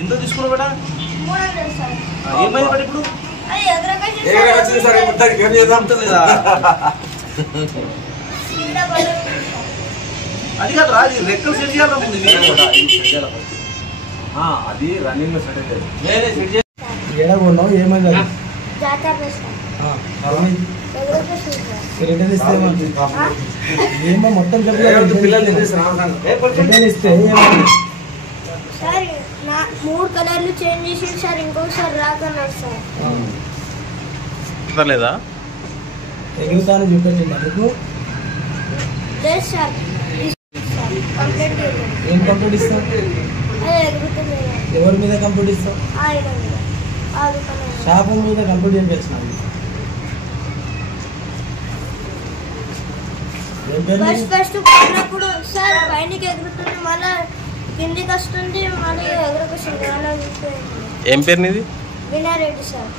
ఎంత తీసుకున్నావు బేటా? 300 సార్. ఏమైంది బేట ఇప్పుడు? అది ఎదురకొచ్చింది సార్. ఏం చేద్దాం లేదా? అది కాదు అది రెక్కలు సెట్ చేయాలి అది రన్నింగ్ లో సెట్ అవుతుంది. ఏమైంది ఏమో మొత్తం పిల్లలు ఇస్తే సార్ 3 కలర్లు చేంజ్ చేసి సార్ ఇంకొకసారి రాకన్నారు సార్. లేదా ఎగురుతాను చూపెట్టింది అందుకు లేదు సార్. కంప్లైంట్ ఏం కంప్లీట్ ఇస్తావు? ఎగురుతుంది ఎవరి మీద కంప్లీట్ ఇస్తావు? ఆయన మీద ఆ దుకాణం షాపు మీద కంప్లీట్ ఏం చేస్తున్నావు? ఫస్ట్ పోయినప్పుడు సార్ పైనకి ఎగురుతుంది మళ్ళీ కిందికి వస్తుంది మళ్ళీ ఎగురుకొస్తుంది. ఏం పేరు నీది? వినారెడ్డి సార్.